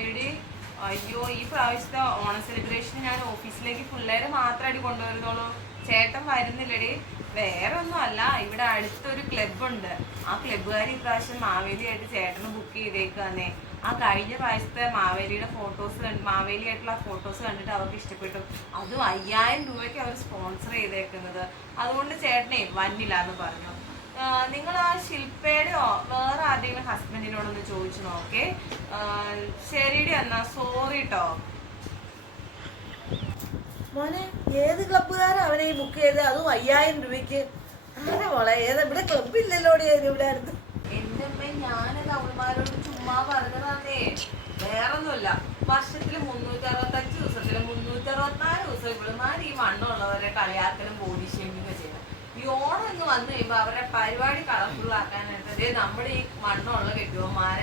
എടി അയ്യോ ഈ പ്രാവശ്യത്തെ ഓണ സെലിബ്രേഷൻ ഞാൻ ഓഫീസിലേക്ക് പിള്ളേരെ മാത്രമായിട്ട് കൊണ്ടുവരുന്നുള്ളൂ. ചേട്ടൻ വരുന്നില്ലടി. വേറെ ഒന്നും അല്ല ഇവിടെ അടുത്തൊരു ക്ലബ് ഉണ്ട്. ആ ക്ലബ്ബുകാർ ഈ പ്രാവശ്യം മാവേലിയായിട്ട് ചേട്ടന് ബുക്ക് ചെയ്തേക്കാന്നേ ആ കഴിഞ്ഞ പ്രാവശ്യത്തെ മാവേലിയുടെ ഫോട്ടോസ് കണ്ട് മാവേലിയായിട്ടുള്ള ഫോട്ടോസ് കണ്ടിട്ട് അവർക്ക് ഇഷ്ടപ്പെട്ടു. അതും അയ്യായിരം രൂപയ്ക്ക് അവർ സ്പോൺസർ ചെയ്തേക്കുന്നത്. അതുകൊണ്ട് ചേട്ടനെ വന്നില്ല എന്ന് പറഞ്ഞു. നിങ്ങൾ ആ ശില്പയുടെയോ വേറെ ആരുടെയെങ്കിലും ഹസ്ബൻഡിനോടൊന്ന് ചോദിച്ചു നോക്കേ. ശരിയുടെ എന്നാ സോറി കേട്ടോ മോനെ ഏത് ക്ലബ്ബുകാരാ അവനെ ഈ ബുക്ക് ചെയ്ത്? അതും അയ്യായിരം രൂപയ്ക്ക്. അങ്ങനെ മോളെ ഏത് ഇവിടെ ക്ലബില്ലല്ലോടി ഇവിടെ അടുത്ത്? എന്റെ അമ്മ ഞാനത് അവന്മാരോട് ചുമ്മാ പറഞ്ഞതാന്നേ. വേറൊന്നുമില്ല. വർഷത്തിൽ മുന്നൂറ്റി അറുപത്തഞ്ച് ദിവസത്തിൽ മുന്നൂറ്റി അറുപത്തിനാല് ദിവസം ഇവളുമാർ ഈ മണ്ണുള്ളവരെ കളിയാക്കലും ബോഡി ഷേമിങ് ചെയ്യണം ഈ ഓണം ഇങ്ങ് വന്നു കഴിയുമ്പോ അവരുടെ പരിപാടി കളർഫുൾ ആക്കാനായിട്ട് നമ്മുടെ ഈ മണ്ണുള്ള കെട്ടിയവന്മാർ